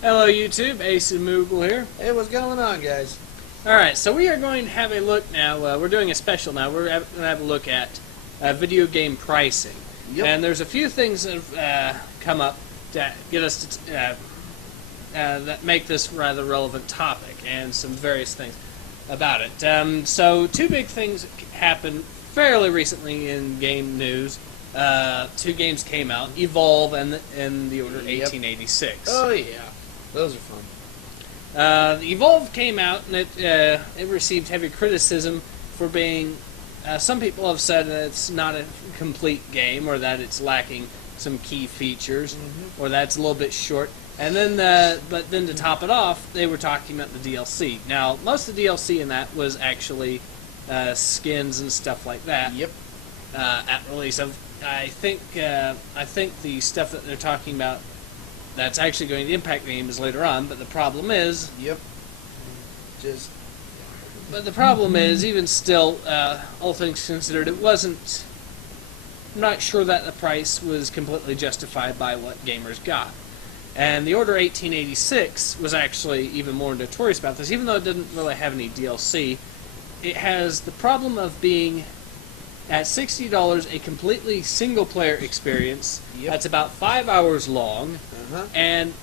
Hello YouTube, Ace and Moogle here. Hey, what's going on, guys? Alright, so we are going to have a look now, we're doing a special now, we're going to have a look at video game pricing. Yep. And there's a few things that have come up that get us to, that make this rather relevant topic, and some various things about it. So two big things happened fairly recently in game news. Two games came out, Evolve and the Order 1886. Oh yeah, those are fun. Evolve came out and it received heavy criticism for being. Some people have said that it's not a complete game, or that it's lacking some key features, or that it's a little bit short. And then, but then to top it off, they were talking about the DLC. Now, most of the DLC in that was actually skins and stuff like that. Yep. At release of, I think the stuff that they're talking about that's actually going to impact the game is later on. But the problem is, But the problem is, even still, all things considered, it wasn't. I'm not sure that the price was completely justified by what gamers got. And the Order 1886 was actually even more notorious about this, even though it didn't really have any DLC. It has the problem of being, at $60, a completely single-player experience. Yep. That's about 5 hours long, and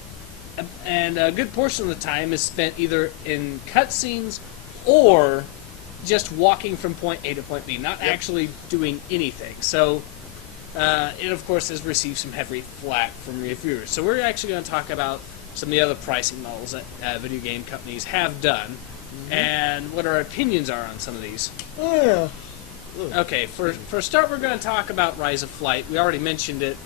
a good portion of the time is spent either in cutscenes or just walking from point A to point B, not actually doing anything. So, it of course has received some heavy flack from reviewers. So we're actually going to talk about some of the other pricing models that video game companies have done, and what our opinions are on some of these. Okay, for a start, we're going to talk about Rise of Flight. We already mentioned it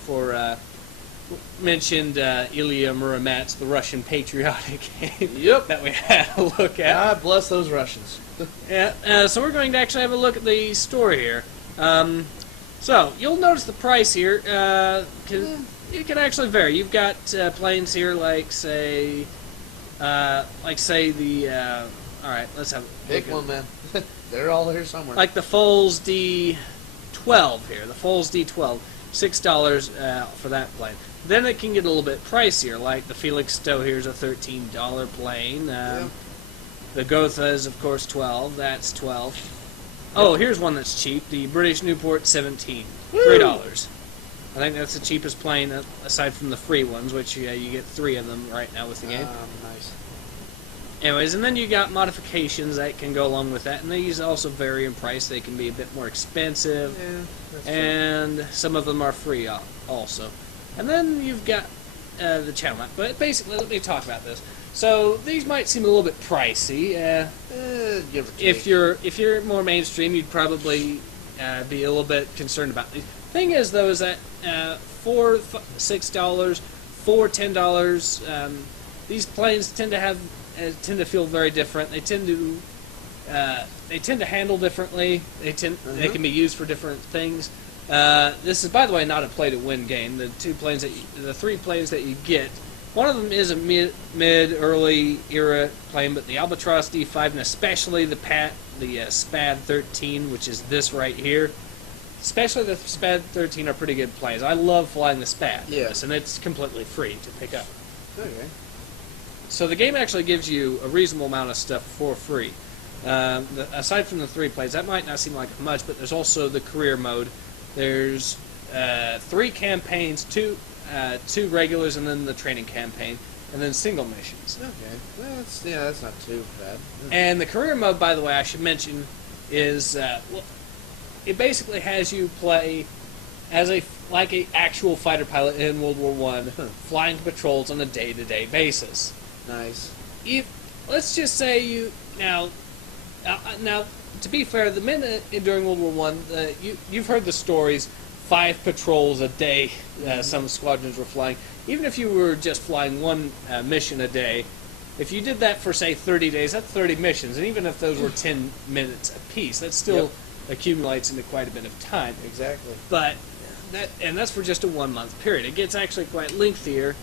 mentioned Ilya Muromets, the Russian patriotic game that we had a look at. God bless those Russians. Yeah, so we're going to actually have a look at the story here. So, you'll notice the price here. It can actually vary. You've got planes here like, say the... Alright, let's have a Pick one, man. They're all here somewhere. like the Foles D12 here. The Foles D12. $6 for that plane. Then it can get a little bit pricier, like the Felix Stowe here is a $13 plane. The Gotha is, of course, $12. That's $12. Oh, here's one that's cheap. The British Newport 17. $3. I think that's the cheapest plane, aside from the free ones, which you get 3 of them right now with the game. Nice. Anyways, and then you got modifications that can go along with that, and these also vary in price. They can be a bit more expensive, and some of them are free also. And then you've got the channel map. But basically, let me talk about this. So these might seem a little bit pricey. Give or take. If you're more mainstream, you'd probably be a little bit concerned about these. Thing is, though, is that for $6, for $10, these planes tend to feel very different. They tend to handle differently. They can be used for different things. This is, by the way, not a play-to-win game. The 3 planes that you get, one of them is a mid-early era plane, but the Albatross D5 and especially the SPAD 13, which is this right here, especially the SPAD 13 are pretty good planes. I love flying the SPAD. Yes, and it's completely free to pick up. Okay. So the game actually gives you a reasonable amount of stuff for free. Aside from the 3 plays, that might not seem like much, but there's also the career mode. There's 3 campaigns, 2 regulars, and then the training campaign, and then single missions. Okay, that's not too bad. And the career mode, by the way, I should mention, is it basically has you play as like a actual fighter pilot in World War I, flying patrols on a day-to-day basis. Nice. Let's just say now, to be fair, the men during World War I, you've heard the stories. 5 patrols a day. Some squadrons were flying. Even if you were just flying 1 mission a day, if you did that for say 30 days, that's 30 missions. And even if those were 10 minutes apiece, that still accumulates into quite a bit of time. Exactly. But that's for just a 1-month period. It gets actually quite lengthier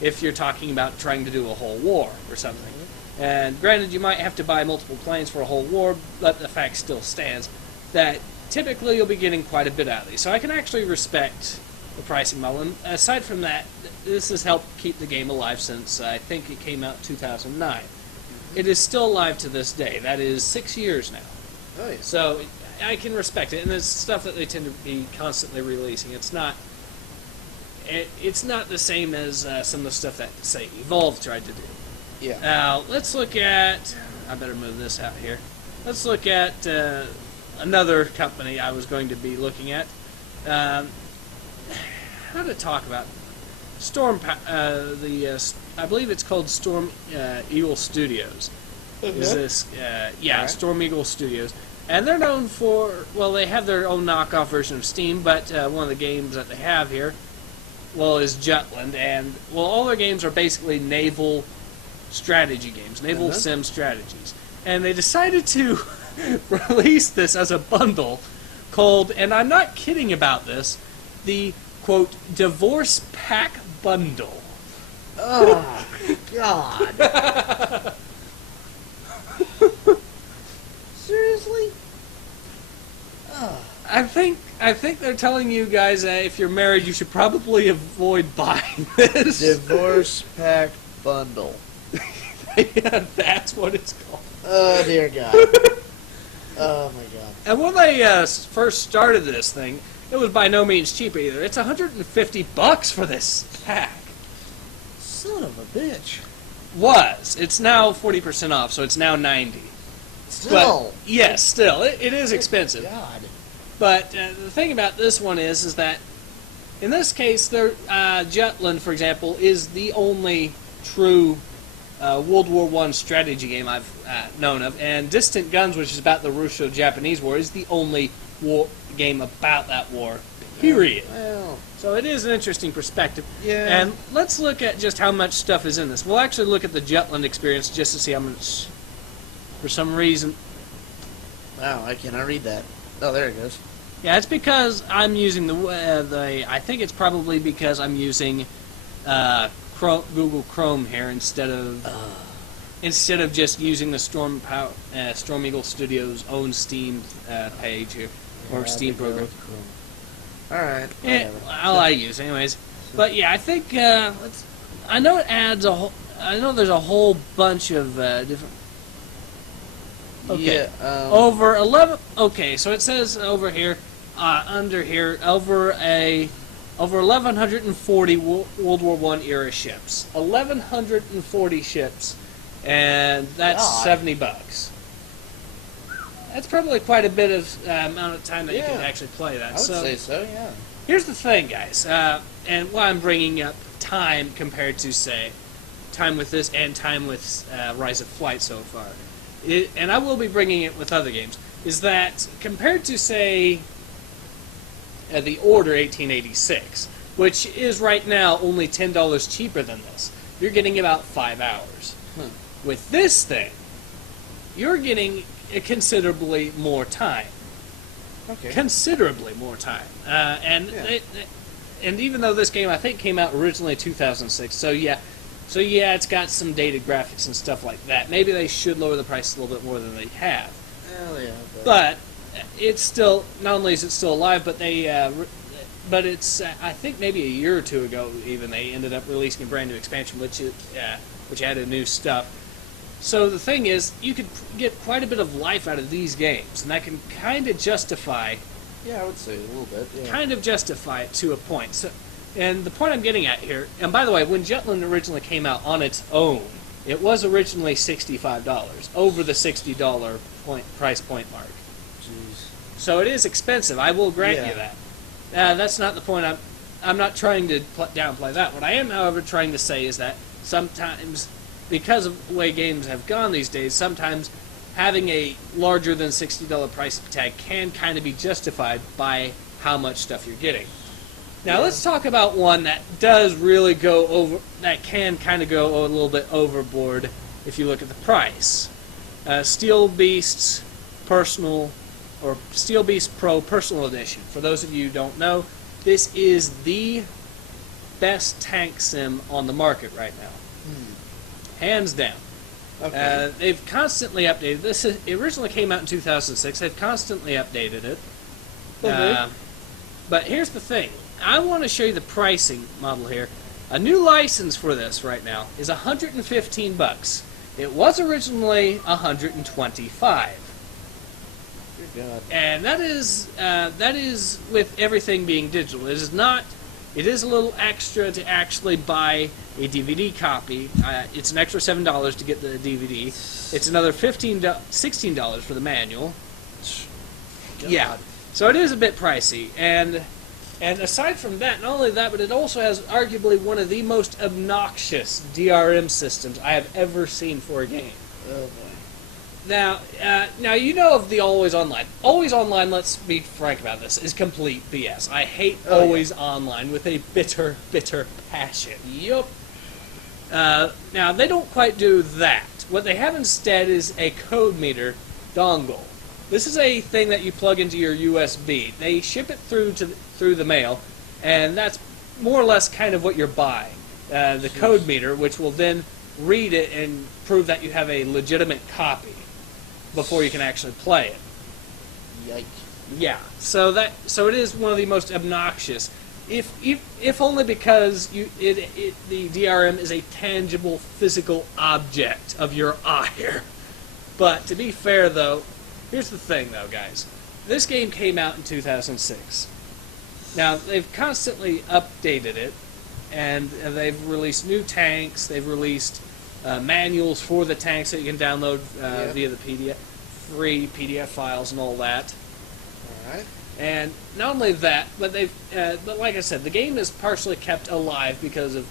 if you're talking about trying to do a whole war or something. And granted, you might have to buy multiple planes for a whole war, but the fact still stands that typically you'll be getting quite a bit out of these. So I can actually respect the pricing model. And aside from that, this has helped keep the game alive since I think it came out in 2009. It is still alive to this day. That is 6 years now. Oh, yeah. So I can respect it, and it's stuff that they tend to be constantly releasing. It's not the same as some of the stuff that, say, Evolve tried to do. Yeah. Now, let's look at... I better move this out here. Let's look at another company I was going to be looking at. How to talk about I believe it's called Storm Eagle Studios. Is this? Yeah, Right. Storm Eagle Studios. And they're known for, well, they have their own knockoff version of Steam, but one of the games that they have here, well, is Jutland. And, well, all their games are basically naval strategy games, naval sim strategies. And they decided to release this as a bundle called, and I'm not kidding about this, the, quote, Divorce Pack Bundle. Oh, God. Seriously? Oh. I think they're telling you guys that if you're married, you should probably avoid buying this. Divorce Pack Bundle. Yeah, that's what it's called. Oh, dear God. Oh, my God. And when they first started this thing, it was by no means cheap either. It's $150 for this pack. Son of a bitch. It's now 40% off, so it's now $90. Still. But, yes, still. It is expensive. God. But the thing about this one is that, in this case, Jutland, for example, is the only true World War I strategy game I've known of, and Distant Guns, which is about the Russo-Japanese War, is the only game about that war, period. Well, So it is an interesting perspective. yeah. And let's look at just how much stuff is in this. We'll actually look at the Jutland experience just to see how much, for some reason. Wow, I cannot read that. Oh, there it goes. Yeah, it's because I'm using I think it's probably because I'm using Google Chrome here instead of just using the Storm Eagle Studios' own Steam page here, or Steam program. All right. Yeah, I use anyways. But yeah, I think I know it adds I know there's a whole bunch of different. Okay. Yeah, Over 11. Okay, so it says over here, under here, over 1,140 World War I era ships. 1,140 ships, and that's God. $70. That's probably quite a bit of amount of time that you can Yeah. actually play that. I would say so, yeah. Here's the thing, guys, and why I'm bringing up time compared to, say, time with this and time with Rise of Flight so far, and I will be bringing it with other games, is that compared to, say, the Order 1886, which is right now only $10 cheaper than this, you're getting about 5 hours. With this thing, you're getting considerably more time. Okay. Considerably more time. And even though this game, I think, came out originally in 2006, so yeah, it's got some dated graphics and stuff like that. Maybe they should lower the price a little bit more than they have. Hell yeah. But it's still, not only is it still alive, but but it's, I think maybe a year or two ago even, they ended up releasing a brand new expansion, which added new stuff. So the thing is, you could get quite a bit of life out of these games, and that can kind of justify... Yeah, I would say a little bit, yeah. Kind of justify it to a point. So, and the point I'm getting at here, and by the way, when Jutland originally came out on its own, it was originally $65, over the $60 price point mark. Jeez. So it is expensive, I will grant you that. That's not the point. I'm not trying to downplay that. What I am, however, trying to say is that sometimes, because of the way games have gone these days, sometimes having a larger than $60 price tag can kind of be justified by how much stuff you're getting. Now let's talk about one that does really go over, that can kind of go a little bit overboard if you look at the price. Steel Beast's Personal, or Steel Beast Pro Personal Edition. For those of you who don't know, this is the best tank sim on the market right now. Hands down. Okay. They've constantly updated this. It originally came out in 2006. They've constantly updated it. Okay. But here's the thing. I want to show you the pricing model here. A new license for this right now is 115 bucks. It was originally 125. Good God. And that is with everything being digital. It is not. It is a little extra to actually buy a DVD copy. It's an extra $7 to get the DVD. It's another $16 for the manual. God. Yeah. So it is a bit pricey. And aside from that, not only that, but it also has arguably one of the most obnoxious DRM systems I have ever seen for a game. Oh boy. Now you know of the Always Online. Always Online, let's be frank about this, is complete BS. I hate Always Online with a bitter, bitter passion. Yup. Now, they don't quite do that. What they have instead is a code meter dongle. This is a thing that you plug into your USB. They ship it through the mail, and that's more or less kind of what you're buying. The code meter, which will then read it and prove that you have a legitimate copy before you can actually play it. Yikes. Yeah, so it is one of the most obnoxious, if only because the DRM is a tangible physical object of your ire. But to be fair, though, here's the thing, though, guys. This game came out in 2006. Now they've constantly updated it, and they've released new tanks. They've released manuals for the tanks that you can download via the free PDF files and all that. All right. And not only that, but but like I said, the game is partially kept alive because of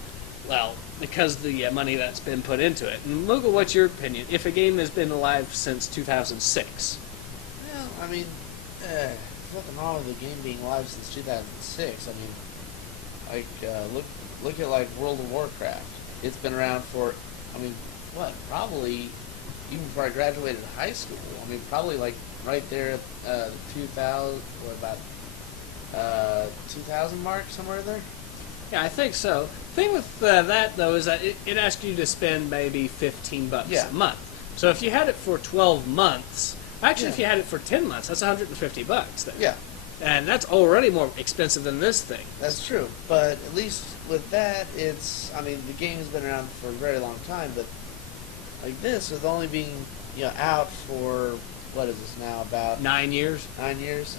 the money that's been put into it. And Moogle, what's your opinion? If a game has been alive since 2006? Well, I mean, there's nothing wrong with the game being alive since 2006. I mean, like look at like World of Warcraft. It's been around for, I mean, what? Probably even before I graduated high school. I mean, probably like right there at 2000, what about 2000 mark, somewhere there? Yeah, I think so. The thing with that, though, is that it asks you to spend maybe $15 a month. So if you had it for 12 months, actually if you had it for 10 months, that's $150 then. Yeah. And that's already more expensive than this thing. That's true. But at least with that, I mean, the game has been around for a very long time, but like this, with only being, out for, what is this now, about 9 years? 9 years?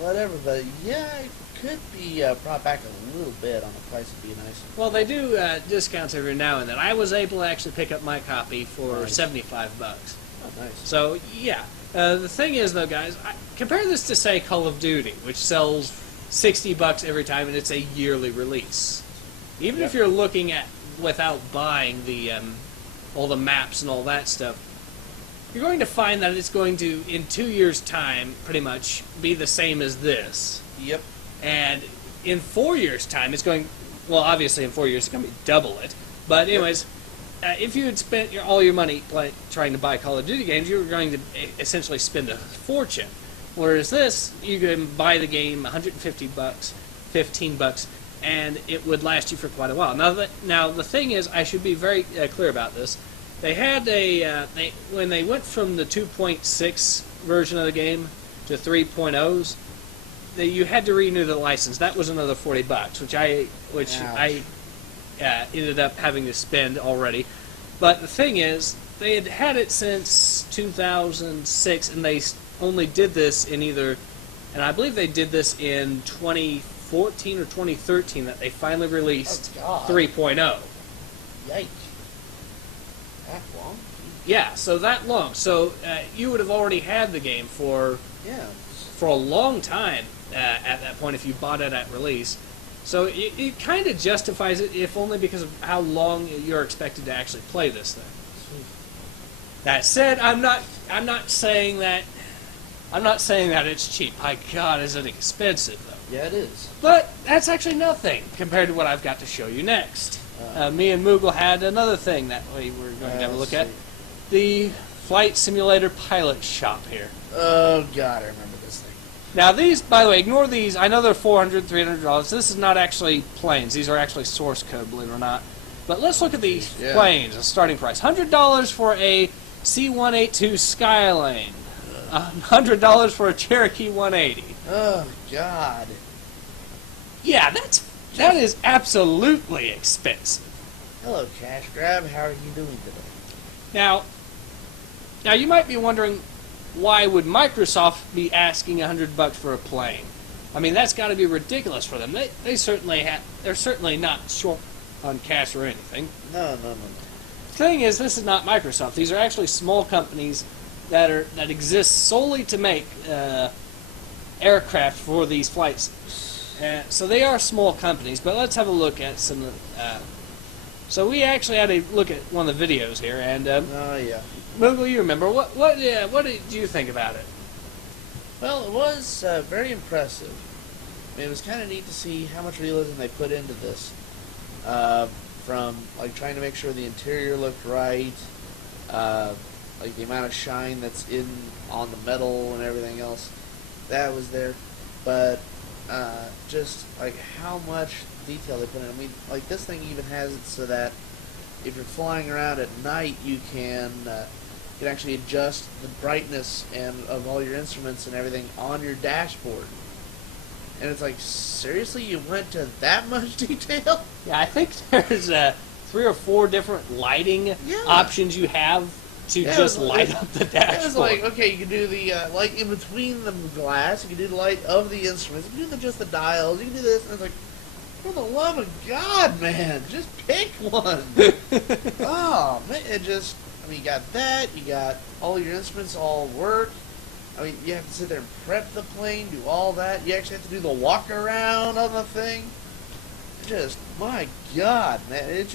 Whatever, but yeah, it could be brought back a little bit on the price would be nice. Well, they do discounts every now and then. I was able to actually pick up my copy for Nice. $75. Oh, nice. So, yeah. The thing is, though, guys, compare this to, say, Call of Duty, which sells $60 every time, and it's a yearly release. Even if you're looking at without buying the all the maps and all that stuff, you're going to find that it's going to, in 2 years' time, pretty much be the same as this. Yep. And in 4 years' time, it's going... Well, obviously, in 4 years, it's going to be double it. But anyways, if you had spent all your money trying to buy Call of Duty games, you were going to essentially spend a fortune. Whereas this, you can buy the game $150, $15, and it would last you for quite a while. Now the thing is, I should be very clear about this. They had when they went from the 2.6 version of the game to 3.0s, you had to renew the license. That was another $40, which I ended up having to spend already. But the thing is, they had it since 2006, and they only did this in and I believe they did this in 2014 or 2013, that they finally released 3.0. Yikes. That long? Yeah, so that long. So you would have already had the game for a long time at that point if you bought it at release. So it kind of justifies it, if only because of how long you're expected to actually play this thing. That said, I'm not saying that it's cheap. My God, is it expensive though? Yeah, it is. But that's actually nothing compared to what I've got to show you next. Me and Moogle had another thing that we were going to have a look at. The Flight Simulator Pilot Shop here. Oh, God, I remember this thing. Now, these, by the way, ignore these. I know they're $400, $300. This is not actually planes. These are actually source code, believe it or not. But let's look at these planes, the starting price. $100 for a C-182 Skylane. $100 for a Cherokee 180. Oh, God. Yeah, that is absolutely expensive. Hello, Cash Grab. How are you doing today? Now you might be wondering, why would Microsoft be asking $100 for a plane? I mean, that's got to be ridiculous for them. They're certainly not short on cash or anything. No. The thing is, this is not Microsoft. These are actually small companies that exist solely to make aircraft for these flights. So they are small companies. But let's have a look at some of the. So we actually had a look at one of the videos here, and Oh, yeah. Moogle, you remember what did you think about it? Well, it was very impressive. I mean, it was kind of neat to see how much realism they put into this. From like trying to make sure the interior looked right, like the amount of shine that's on the metal and everything else, that was there. But just like how much detail they put in. I mean, like this thing even has it so that if you're flying around at night, you can actually adjust the brightness of all your instruments and everything on your dashboard. And it's like, seriously, you went to that much detail? Yeah, I think there's 3 or 4 different lighting options you have to just light up the dashboard. It was like, okay, you can do the light in between the glass, you can do the light of the instruments, you can do just the dials, you can do this, and it's like, for the love of God, man, just pick one. Oh, man, you got that, you got all your instruments all work. I mean, you have to sit there and prep the plane, do all that. You actually have to do the walk around on the thing. My God, man,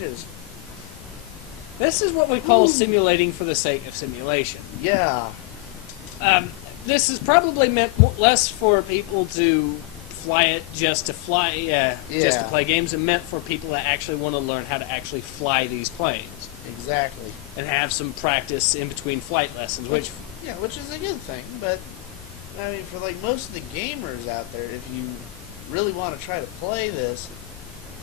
This is what we call simulating for the sake of simulation. Yeah. This is probably meant less for people to fly it just to just to play games, and meant for people that actually want to learn how to actually fly these planes. Exactly. And have some practice in between flight lessons, which is a good thing, but I mean, for like most of the gamers out there, if you really want to try to play this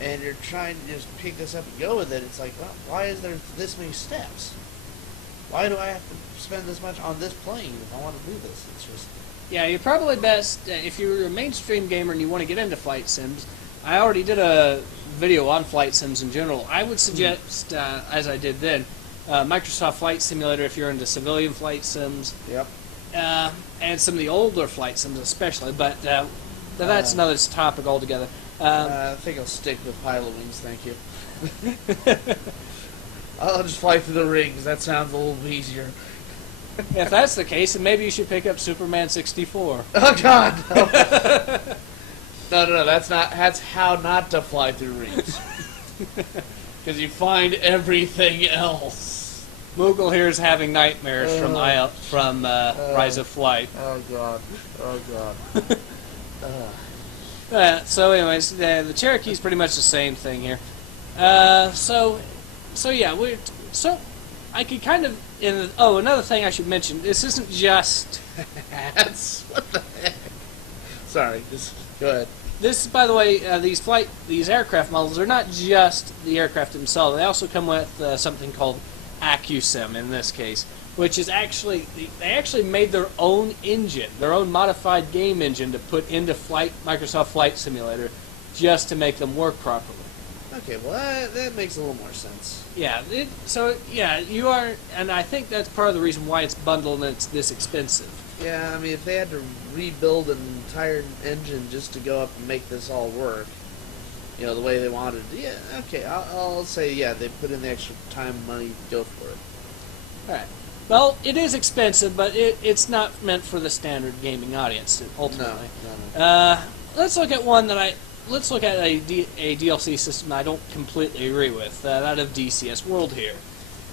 and you're trying to just pick this up and go with it, it's like, well, why is there this many steps? Why do I have to spend this much on this plane if I want to do this? It's just... Yeah, you're probably best, if you're a mainstream gamer and you want to get into flight sims. I already did a video on flight sims in general. I would suggest, as I did then, Microsoft Flight Simulator if you're into civilian flight sims. Yep. And some of the older flight sims especially, but that's another topic altogether. I think I'll stick with Pilot Wings, thank you. I'll just fly through the rings, that sounds a little easier. If that's the case, then maybe you should pick up Superman 64. Oh God! No, that's how not to fly through rings. Because you find everything else. Moogle here is having nightmares from Rise of Flight. Oh God. So anyways, the Cherokee is pretty much the same thing here. So I could kind of... another thing I should mention, this isn't just... What the heck? Sorry, just go ahead. This, by the way, these aircraft models are not just the aircraft themselves. They also come with something called AccuSim in this case, which is they actually made their own engine, their own modified game engine to put into Microsoft Flight Simulator, just to make them work properly. Okay, well that makes a little more sense. Yeah, you are, and I think that's part of the reason why it's bundled and it's this expensive. Yeah, I mean, if they had to rebuild an entire engine just to go up and make this all work, the way they wanted it, yeah, okay, I'll say, yeah, they put in the extra time and money to go for it. Alright. Well, it is expensive, but it's not meant for the standard gaming audience, ultimately. No. Let's look at a DLC system I don't completely agree with, that of DCS World here.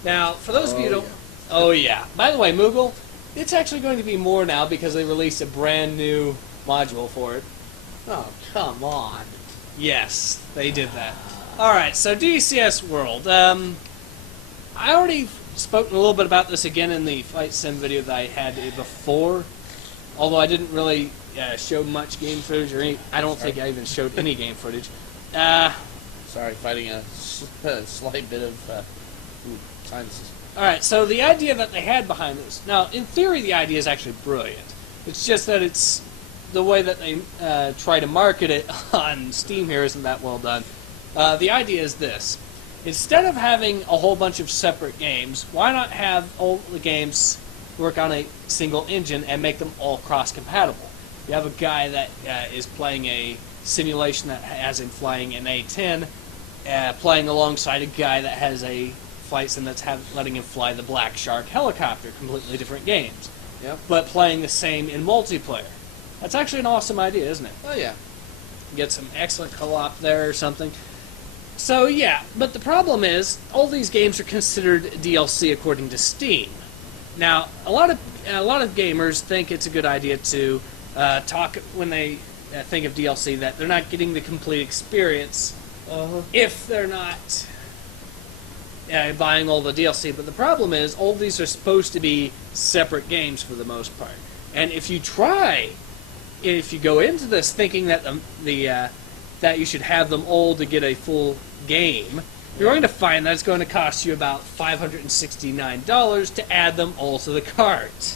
Now, for those of you who don't... Oh, yeah. By the way, Moogle, it's actually going to be more now because they released a brand new module for it. Oh, come on. Yes, they did that. Alright, so DCS World. I already spoken a little bit about this again in the Flight Sim video that I had before, although I didn't really show much game footage, I don't think I even showed any game footage. Sorry, fighting a slight bit of sinuses. Alright, so the idea that they had behind this, now, in theory, the idea is actually brilliant. It's just that the way that they try to market it on Steam here isn't that well done. The idea is this. Instead of having a whole bunch of separate games, why not have all the games work on a single engine and make them all cross-compatible? You have a guy that is playing a simulation that has him flying an A-10, playing alongside a guy that has a flight sim that's letting him fly the Black Shark helicopter. Completely different games. Yep. But playing the same in multiplayer. That's actually an awesome idea, isn't it? Oh yeah. Get some excellent co-op there or something. So yeah, but the problem is all these games are considered DLC according to Steam. Now, a lot of gamers think it's a good idea to talk when they think of DLC that they're not getting the complete experience if they're not buying all the DLC. But the problem is all these are supposed to be separate games for the most part. And if you go into this thinking that that you should have them all to get a full game, you're going to find that it's going to cost you about $569 to add them all to the cart.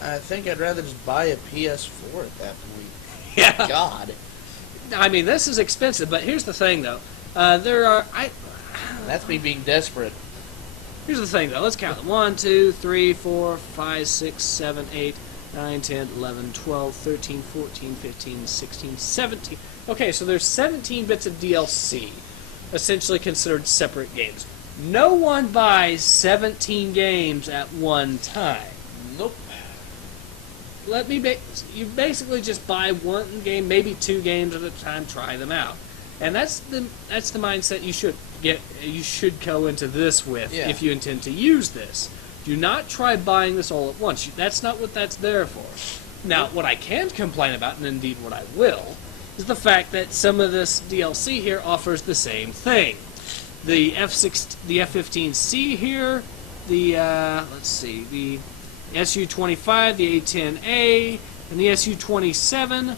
I think I'd rather just buy a PS4 at that point. Yeah. God. I mean, this is expensive, but here's the thing, though. That's me being desperate. Here's the thing, though. Let's count them. 1, 2, 3, 4, 5, 6, 7, 8, 9, 10, 11, 12, 13, 14, 15, 16, 17. Okay, so there's 17 bits of DLC, essentially considered separate games. No one buys 17 games at one time. Nope. You basically just buy one game, maybe 2 games at a time, try them out. And that's the mindset you should go into this with if you intend to use this. Do not try buying this all at once. That's not what that's there for. Now, what I can complain about, and indeed what I will, is the fact that some of this DLC here offers the same thing. The F-15C here, the SU-25, the A-10A, and the SU-27,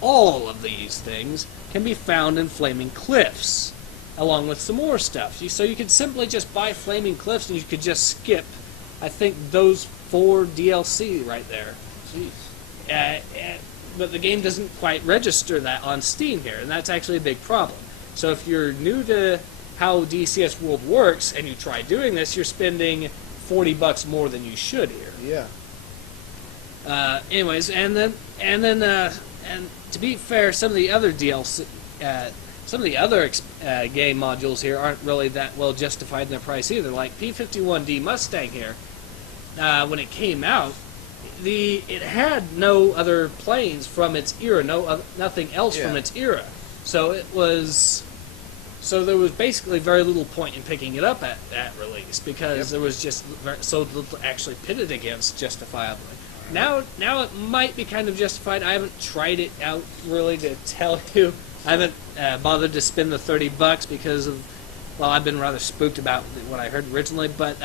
all of these things can be found in Flaming Cliffs, along with some more stuff. So you could simply just buy Flaming Cliffs and you could just skip, I think, those 4 DLC right there. Jeez. But the game doesn't quite register that on Steam here, and that's actually a big problem. So if you're new to how DCS World works and you try doing this, you're spending $40 more than you should here. Yeah. Anyways, and to be fair, some of the other DLC, some of the other game modules here aren't really that well justified in their price either. Like P-51D Mustang here, when it came out, it had no other planes from its era, nothing else from its era. So there was basically very little point in picking it up at release because there was just so little actually pitted against justifiably. Now it might be kind of justified. I haven't tried it out really to tell you. I haven't bothered to spend the $30 because of, well, I've been rather spooked about what I heard originally, but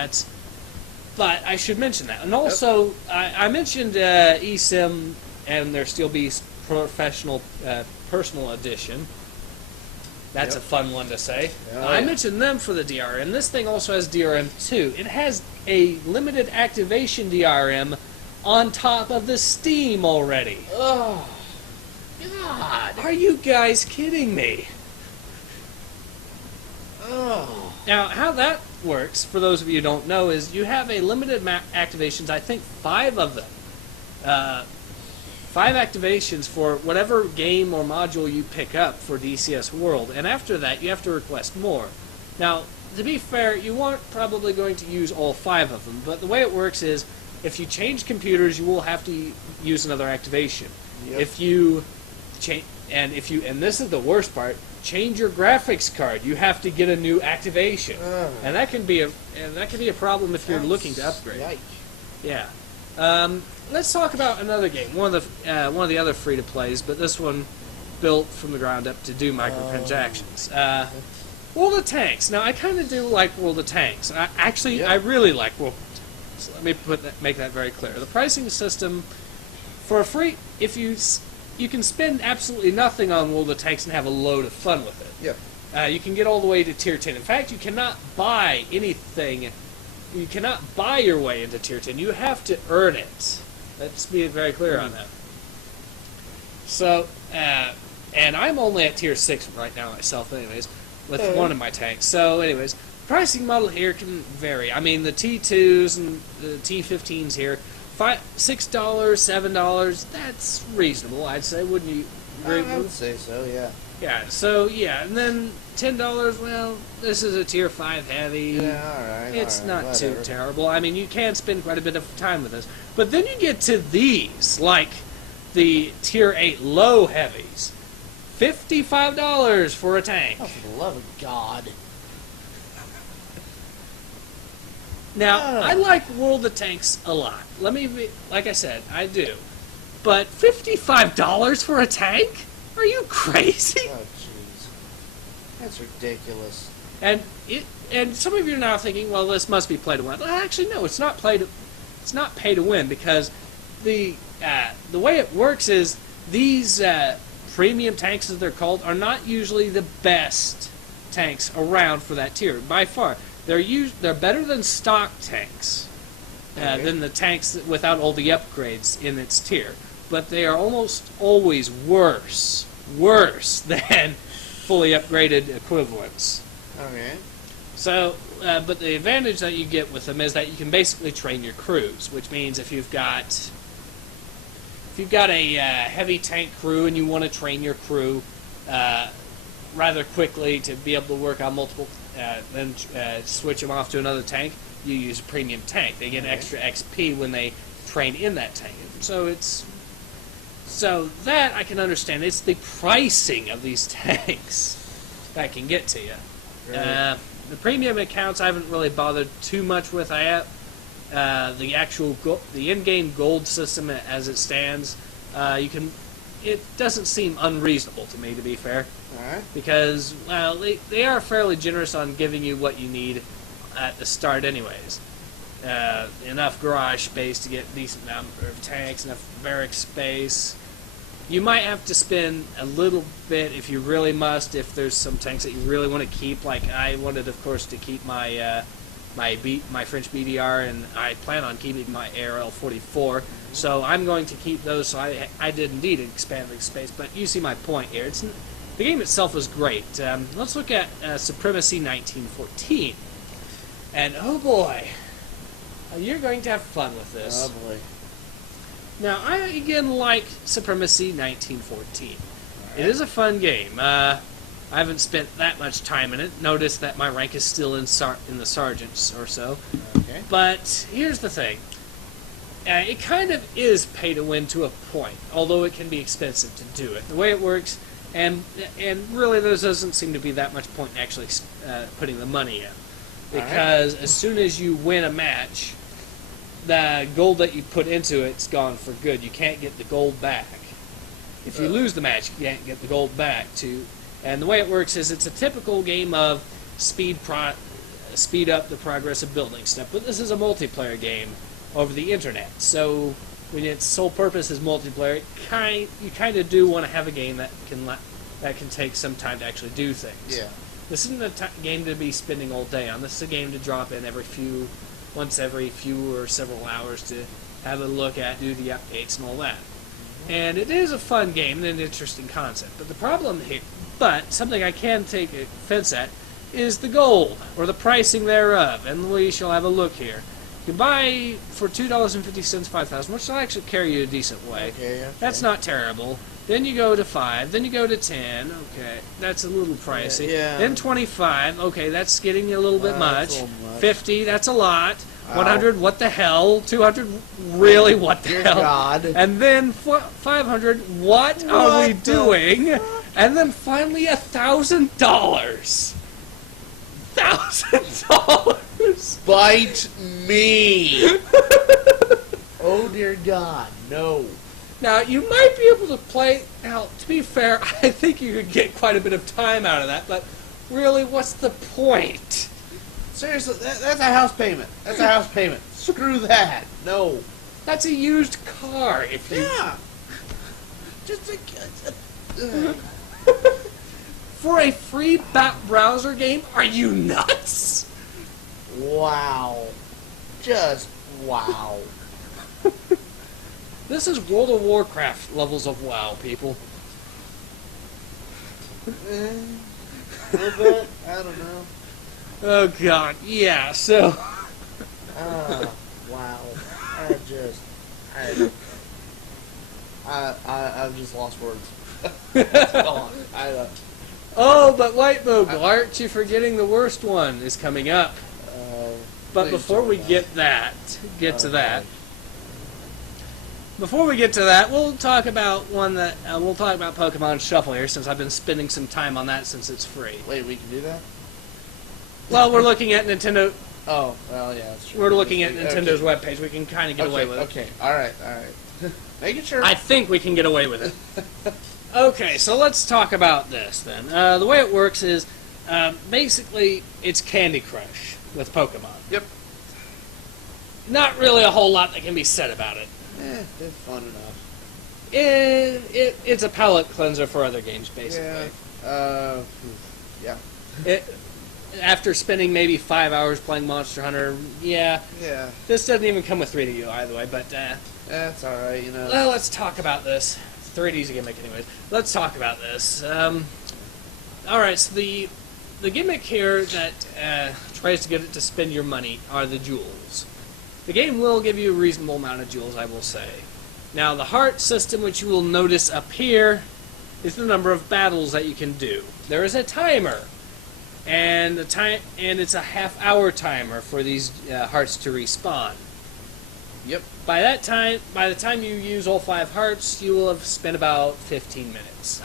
I should mention that. And also, I mentioned eSIM and their Steel Beast Professional Personal Edition. That's a fun one to say. I mentioned them for the DRM. This thing also has DRM too. It has a limited activation DRM on top of the Steam already. Oh, God. Are you guys kidding me? Oh. Now, how that works, for those of you who don't know, is you have a limited activations, I think 5 of them. 5 activations for whatever game or module you pick up for DCS World, and after that you have to request more. Now, to be fair, you aren't probably going to use all 5 of them, but the way it works is if you change computers, you will have to use another activation. Yep. If you change, and this is the worst part, change your graphics card, you have to get a new activation, and that can be a problem if you're looking to upgrade. Yikes. Yeah. Let's talk about another game. One of the other free to plays, but this one built from the ground up to do microtransactions. World of Tanks. Now I kind of do like World of Tanks. I really like World of Tanks. Let me make that very clear. The pricing system for a free, if you can spend absolutely nothing on World of Tanks and have a load of fun with it. Yep. You can get all the way to Tier 10. In fact, you cannot buy anything. You cannot buy your way into Tier 10. You have to earn it. Let's be very clear on that. So, and I'm only at tier 6 right now myself, anyways, with one of my tanks. So, anyways, pricing model here can vary. I mean, the T2s and the T15s here, $6, $7, that's reasonable, I'd say, wouldn't you agree? I would say so, yeah. Yeah, so, yeah, and then $10, well, this is a tier 5 heavy. Yeah, alright. It's not whatever. too terrible. I mean, you can spend quite a bit of time with this. But then you get to these, like the tier 8 low heavies. $55 for a tank. Oh, for the love of God. Now, I like World of Tanks a lot. Let me be, like I said, I do. But $55 for a tank? Are you crazy? Oh, jeez. That's ridiculous. And some of you are now thinking, well, this must be play to win. Well, actually, no, it's not pay to win, because the way it works is these premium tanks, as they're called, are not usually the best tanks around for that tier by far. They're better than stock tanks, than the tanks without all the upgrades in its tier, but they are almost always worse than fully upgraded equivalents. Okay. So, but the advantage that you get with them is that you can basically train your crews, which means if you've got a heavy tank crew and you want to train your crew rather quickly to be able to work on multiple, then switch them off to another tank, you use a premium tank. They get extra XP when they train in that tank. So that I can understand. It's the pricing of these tanks that can get to you. Right. The premium accounts I haven't really bothered too much with. I have the in-game gold system as it stands. It doesn't seem unreasonable to me, to be fair, Alright. because well, they are fairly generous on giving you what you need at the start, anyways. Enough garage space to get a decent number of tanks, enough barrack space. You might have to spend a little bit if you really must, if there's some tanks that you really want to keep. Like I wanted, of course, to keep my my French BDR, and I plan on keeping my ARL 44. So I'm going to keep those. So I did indeed expand the space. But you see my point here. The game itself is great. Let's look at Supremacy 1914. And oh boy, you're going to have fun with this. Oh boy. Now, I again like Supremacy 1914. It is a fun game. I haven't spent that much time in it. Notice that my rank is still in the sergeants or so. Okay. But here's the thing. It kind of is pay to win to a point, although it can be expensive to do it. The way it works, and really there doesn't seem to be that much point in actually putting the money in. Because as soon as you win a match, the gold that you put into it's gone for good. You can't get the gold back. If you lose the match, you can't get the gold back. And the way it works is it's a typical game of speed up the progress of building stuff. But this is a multiplayer game over the internet. So when its sole purpose is multiplayer, you kind of do want to have a game that can take some time to actually do things. Yeah. This isn't a game to be spending all day on. This is a game to drop in once every few or several hours to have a look at, do the updates and all that. And it is a fun game and an interesting concept. But the problem here, something I can take offense at, is the gold, or the pricing thereof. And we shall have a look here. You can buy for $2.50 5,000, which will actually carry you a decent way. Okay. That's not terrible. Then you go to 5, then you go to 10, okay, that's a little pricey. Yeah. Then 25, okay, that's getting a little bit much. That's a little much. 50, that's a lot. Wow. 100, what the hell? 200, really, what the Dear hell? God. And then 500, what are we doing? And then finally $1,000. $1,000. Bite me. Oh dear God, no. Now, you might be able to play... Now, to be fair, I think you could get quite a bit of time out of that, but really, what's the point? Seriously, that's a house payment. That's a house payment. Screw that. No. That's a used car, if you... Yeah. Just a... For a free browser game? Are you nuts? Wow. Just wow. This is World of Warcraft levels of WoW, people. A little bit. I don't know. Oh God, yeah. So. Wow. I've just lost words. Oh, but wait, Moogle, aren't you forgetting the worst one is coming up? But before we get to that, before we get to that, we'll talk about one that we'll talk about Pokemon Shuffle here, since I've been spending some time on that since it's free. Wait, we can do that? Well, we're looking at Nintendo. Oh, well, yeah, that's true. We're looking at Nintendo webpage. We can kind of get away with it. Okay, all right. Making sure. I think we can get away with it. Okay, so let's talk about this then. The way it works is basically it's Candy Crush with Pokemon. Yep. Not really a whole lot that can be said about it. It's fun enough. It's a palate cleanser for other games, basically. Yeah. After spending maybe 5 hours playing Monster Hunter, yeah. This doesn't even come with 3D either way, but that's all right, you know. Well, let's talk about this. 3D's a gimmick, anyways. Let's talk about this. All right, so the gimmick here that tries to get it to spend your money are the jewels. The game will give you a reasonable amount of jewels, I will say. Now, the heart system, which you will notice up here, is the number of battles that you can do. There is a timer, and it's a half-hour timer for these hearts to respawn. Yep. By the time you use all 5 hearts, you will have spent about 15 minutes.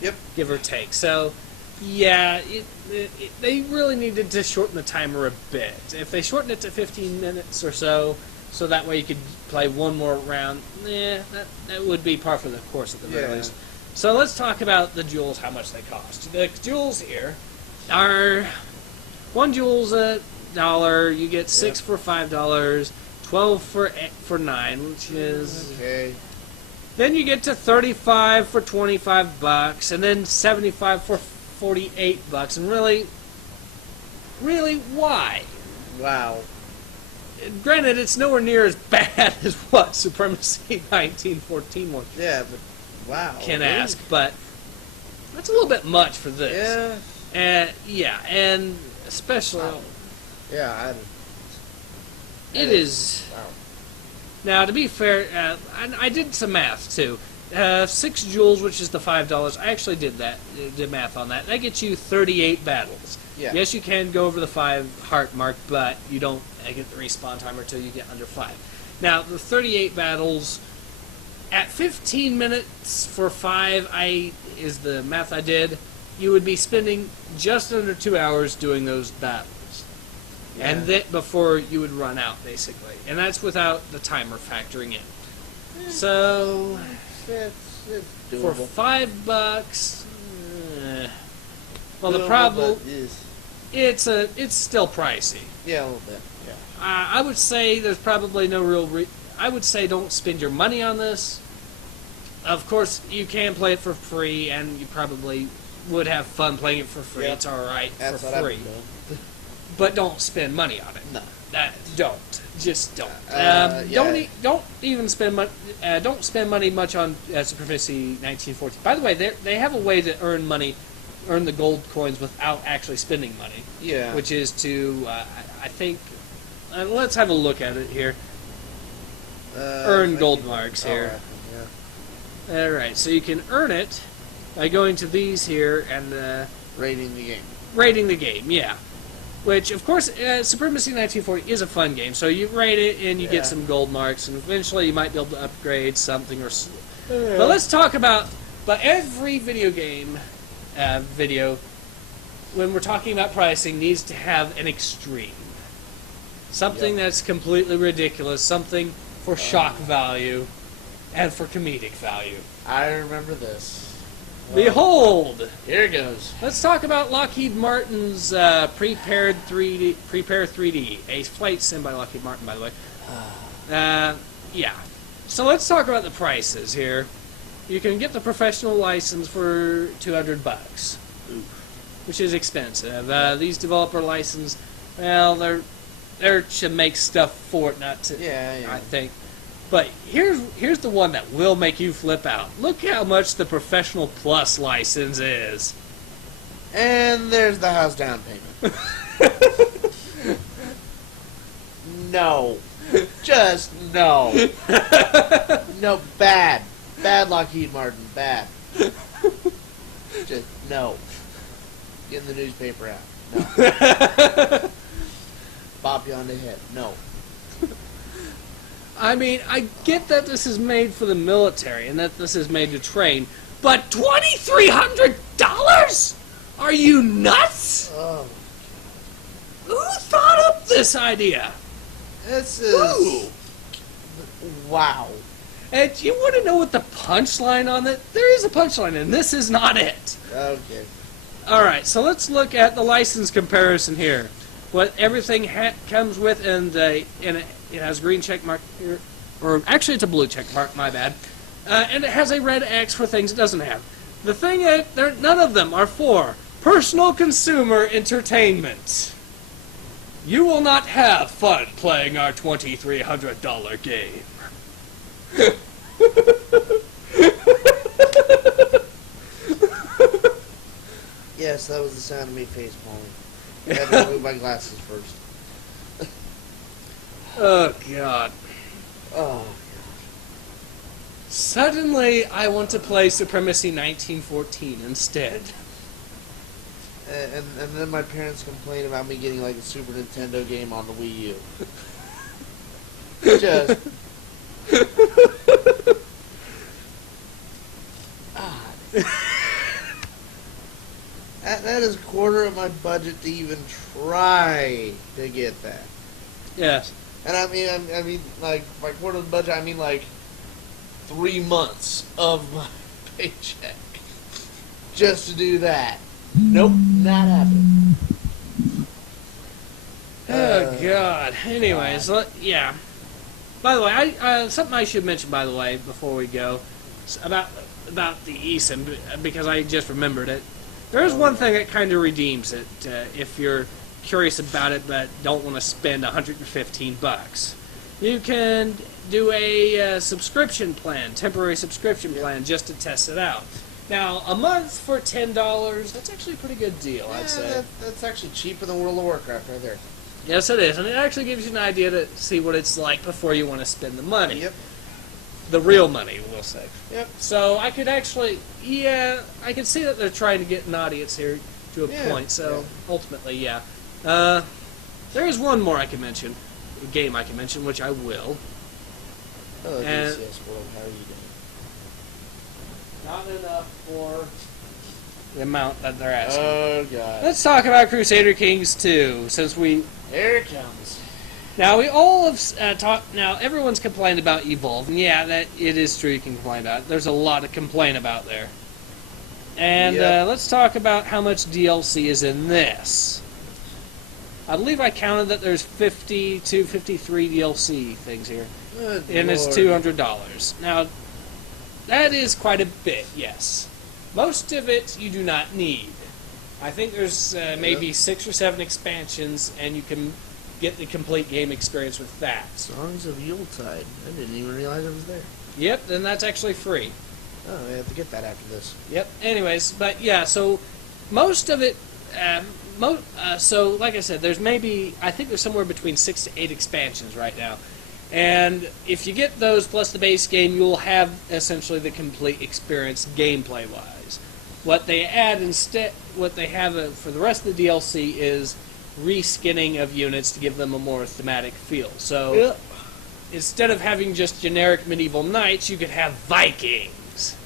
Yep. Give or take. So, yeah, they really needed to shorten the timer a bit. If they shortened it to 15 minutes or so that way you could play one more round, that would be par for the course at the very least. So let's talk about the jewels, how much they cost. The jewels here are 1 jewel's $1. You get 6 for $5. 12 for 9, which is okay. Then you get to 35 for $25, and then 75 for $48. And really, why? Wow. Granted, it's nowhere near as bad as what Supremacy 1914 was. Yeah, but wow. Can ask, but that's a little bit much for this. Yeah. And especially. Yeah, It is. Wow. Now, to be fair, I did some math too. 6 jewels, which is the $5. I actually did math on that. That gets you 38 battles. Yeah. Yes, you can go over the 5 heart mark, but you don't get the respawn timer until you get under 5. Now, the 38 battles at 15 minutes for 5 is the math I did. You would be spending just under 2 hours doing those battles. Yeah. And that before you would run out, basically. And that's without the timer factoring in. So, it's for doable. $5, well, the Doable, problem but is it's still pricey. yeah, a little bit. Yeah. I would say there's probably no real. I would say don't spend your money on this. Of course, you can play it for free, and you probably would have fun playing it for free. Yep. It's all right That's for what free. I've been doing. But don't spend money on it. No. Don't. Just don't. Yeah. Don't even spend money. Don't spend money much on Supremacy 1914. By the way, they have a way to earn the gold coins without actually spending money. Yeah. Which is to, I think. Let's have a look at it here. Earn gold marks here. Yeah. All right, so you can earn it by going to these here and Rating the game. rating the game. Yeah. Which, of course, Supremacy 1940 is a fun game. So you rate it, and you get some gold marks, and eventually you might be able to upgrade something. But let's talk about... But every video game video, when we're talking about pricing, needs to have an extreme. Something that's completely ridiculous. Something for shock value and for comedic value. I remember this. Behold! Here it goes. Let's talk about Lockheed Martin's Prepare 3D, a flight sim by Lockheed Martin, by the way. Yeah. So let's talk about the prices here. You can get the professional license for $200, which is expensive. These developer licenses, well, they're to make stuff for it, not to. Yeah. I think. But here's the one that will make you flip out. Look how much the Professional Plus license is. And there's the house down payment. No. Just no. No, bad. Bad Lockheed Martin, bad. Just no. Getting the newspaper out. No. Bop you on the head. No. I mean, I get that this is made for the military and that this is made to train, but $2,300? Are you nuts? Oh. Who thought up this idea? This is... Who? Wow. And you want to know what the punchline on it? There is a punchline, and this is not it. Okay. All right, so let's look at the license comparison here. What everything comes with, and it has a green check mark here, or actually it's a blue check mark. My bad. And it has a red X for things it doesn't have. The thing is, none of them are for personal consumer entertainment. You will not have fun playing our $2,300 game. Yes, that was the sound of me face palming. I had to remove my glasses first. Oh, God. Oh, Suddenly, I want to play Supremacy 1914 instead. and then my parents complain about me getting like a Super Nintendo game on the Wii U. Just... That is a quarter of my budget to even try to get that. Yes. And I mean, like, by quarter of the budget, I mean, like, 3 months of my paycheck just to do that. Nope, not happening. Oh, God. Anyways, yeah. By the way, something I should mention, by the way, before we go, about the eSIM, because I just remembered it. There is one thing that kind of redeems it, if you're curious about it but don't want to spend $115. You can do a subscription plan, temporary subscription plan, just to test it out. Now, a month for $10, that's actually a pretty good deal, I'd say. That's actually cheaper than World of Warcraft right there. Yes, it is, and it actually gives you an idea to see what it's like before you want to spend the money. Yep. The real money, we'll say. Yep. So I could actually, I can see that they're trying to get an audience here to a point. So ultimately, yeah. There is one more I can mention, a game I can mention, which I will. Hello, And- DCS World. How are you doing? Not enough for the amount that they're asking. Oh God. Let's talk about Crusader Kings II, since we. Here it comes. Now we all have talked. Now everyone's complained about Evolve, and yeah, that it is true. You can complain about it. There's a lot to complain about there. And let's talk about how much DLC is in this. I believe I counted that there's 52, 53 DLC things here, Good and it's Lord. $200. Now that is quite a bit, yes. Most of it you do not need. I think there's maybe 6 or 7 expansions, and you can get the complete game experience with that. Songs of Yuletide. I didn't even realize it was there. Yep, then that's actually free. Oh, I have to get that after this. Yep. Anyways, but yeah, so most of it, so like I said, there's maybe, I think there's somewhere between 6 to 8 expansions right now. And if you get those plus the base game, you'll have essentially the complete experience gameplay-wise. What they add instead, what they have for the rest of the DLC is reskinning of units to give them a more thematic feel. So instead of having just generic medieval knights, you could have Vikings.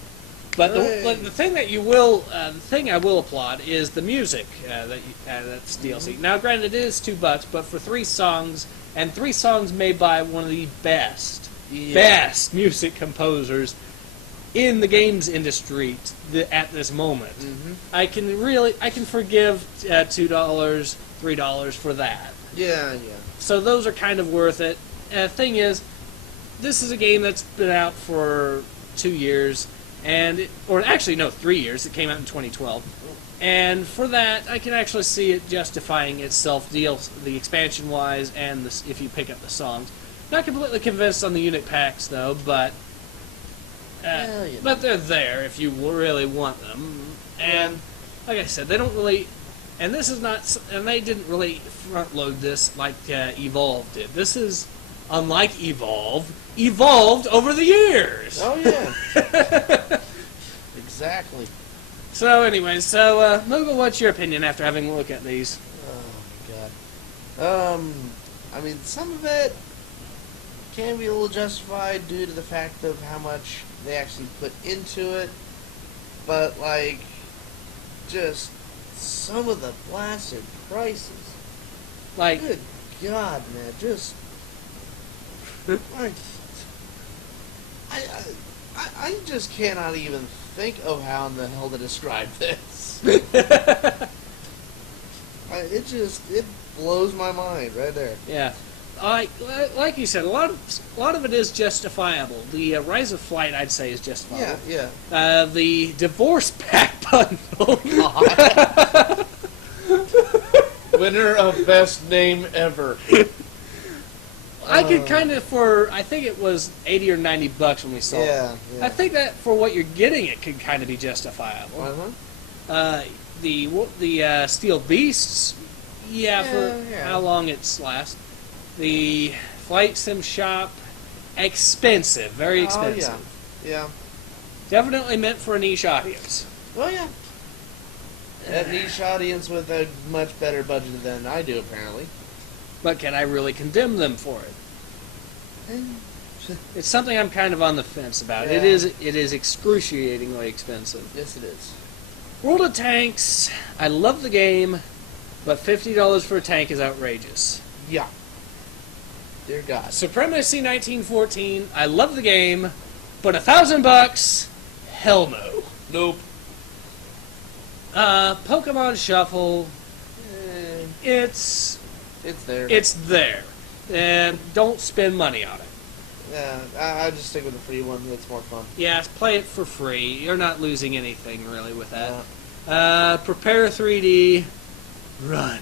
But the thing that you will, the thing I will applaud is the music that's DLC. Now, granted, it is $2, but for 3 songs, and 3 songs made by one of the best music composers in the games industry at this moment. I can forgive $2, $3 for that. Yeah. So those are kind of worth it. Thing is, this is a game that's been out for 2 years, or actually no, 3 years. It came out in 2012, and for that, I can actually see it justifying itself, the expansion wise, and if you pick up the songs. Not completely convinced on the unit packs though, but Well, you know. but they're there if you really want them. And like I said, they don't really, and this is not, and they didn't really front load this like Evolve did. This is unlike Evolve, evolved over the years. Oh yeah. Exactly. So anyway, Moogle, what's your opinion after having a look at these? Oh my god. I mean, some of it can be a little justified due to the fact of how much they actually put into it, but like, just some of the blasted prices. Like, Good God, man, just I just cannot even think of how in the hell to describe this. It blows my mind right there. yeah. Like you said, a lot of it is justifiable. The Rise of Flight, I'd say, is justifiable. Yeah. The Divorce Pack bundle. God. Winner of best name ever. I could kind of, I think it was $80 or $90 when we saw it. Yeah. I think that for what you're getting, it could kind of be justifiable. The Steel Beasts, for how long it's last. The Flight Sim Shop, expensive, very expensive. Oh, yeah. Definitely meant for a niche audience. Oh, yeah. That niche audience with a much better budget than I do, apparently. But can I really condemn them for it? It's something I'm kind of on the fence about. Yeah. It is excruciatingly expensive. Yes, it is. World of Tanks, I love the game, but $50 for a tank is outrageous. Yeah. Dear God. Supremacy 1914, I love the game, but $1,000? Hell no. Nope. Pokemon Shuffle, it's there. It's there. Don't spend money on it. Yeah, I just stick with the free one. It's more fun. Yeah, play it for free. You're not losing anything really with that. Prepare 3D. Run.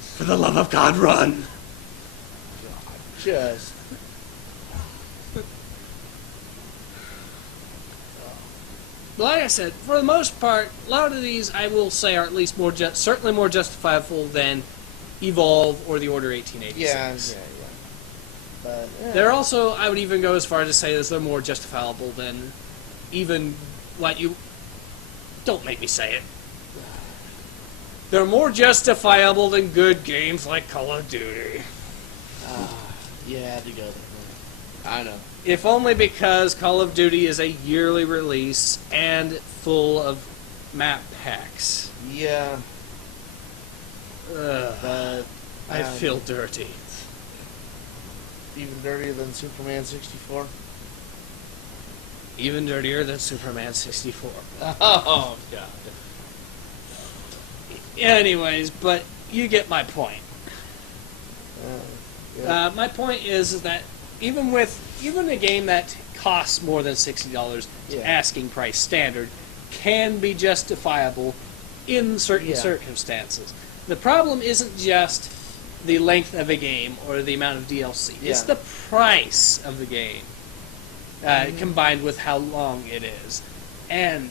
For the love of God, run. God, just. Like I said, for the most part, a lot of these I will say are at least certainly more justifiable than Evolve or the Order 1886. Yeah. But They're also, I would even go as far as to say that they're more justifiable than even what you. Don't make me say it. They're more justifiable than good games like Call of Duty. you had to go there. I know. If only because Call of Duty is a yearly release and full of map packs. Yeah. Ugh. I feel dirty. Even dirtier than Superman 64. Even dirtier than Superman 64. Oh God. Anyways, but you get my point. My point is that even a game that costs more than $60, asking price standard, can be justifiable in certain circumstances. The problem isn't just the length of a game or the amount of DLC. It's the price of the game combined with how long it is. And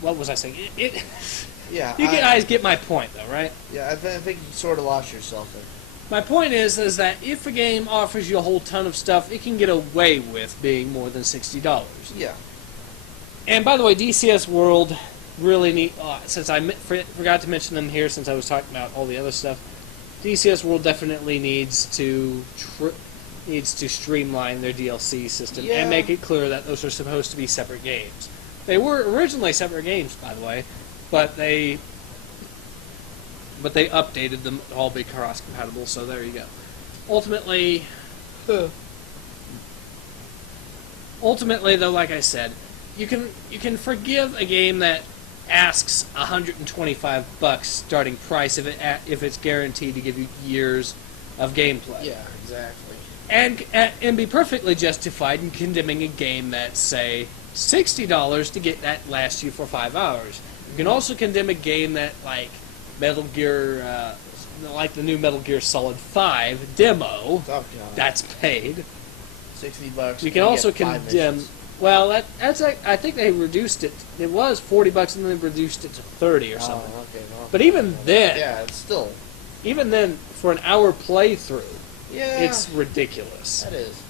what was I saying? You guys get my point, though, right? Yeah, I think you sort of lost yourself there. My point is that if a game offers you a whole ton of stuff, it can get away with being more than $60. Yeah. And by the way, DCS World really need. Since I forgot to mention them here, since I was talking about all the other stuff, DCS World definitely needs to streamline their DLC system and make it clear that those are supposed to be separate games. They were originally separate games, by the way, but they updated them to all be cross-compatible. So there you go. Ultimately, though, like I said, you can forgive a game that asks $125 starting price if it's guaranteed to give you years of gameplay. Yeah, exactly. And be perfectly justified in condemning a game that's, say, $60 to get that lasts you for 5 hours. You can also condemn a game that, like Metal Gear like the new Metal Gear Solid 5 demo. Oh god. That's paid. $60. We can also condemn. Well, that's I think they reduced it. It was $40, and then they reduced it to 30 or something. Oh, okay. Well, But even then, yeah, it's still. even then, for an hour playthrough, Yeah. it's ridiculous. That is.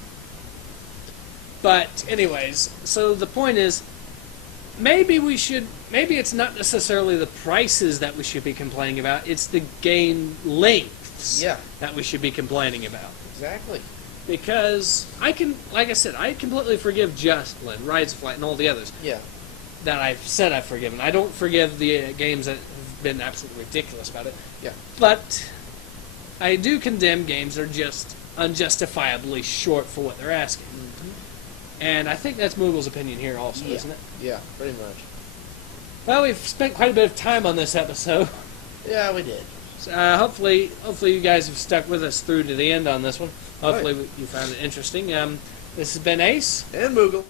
But anyways, so the point is, maybe it's not necessarily the prices that we should be complaining about. It's the game lengths Yeah. that we should be complaining about. Exactly. Because like I said, I completely forgive Justlin, Rides of Flight, and all the others Yeah. that I've said I've forgiven. I don't forgive the games that have been absolutely ridiculous about it. Yeah. But I do condemn games that are just unjustifiably short for what they're asking. And I think that's Moogle's opinion here also, Yeah. isn't it? Yeah, pretty much. Well, we've spent quite a bit of time on this episode. Yeah, we did. Hopefully you guys have stuck with us through to the end on this one. Hopefully Right. you found it interesting. This has been Ace. And Moogle.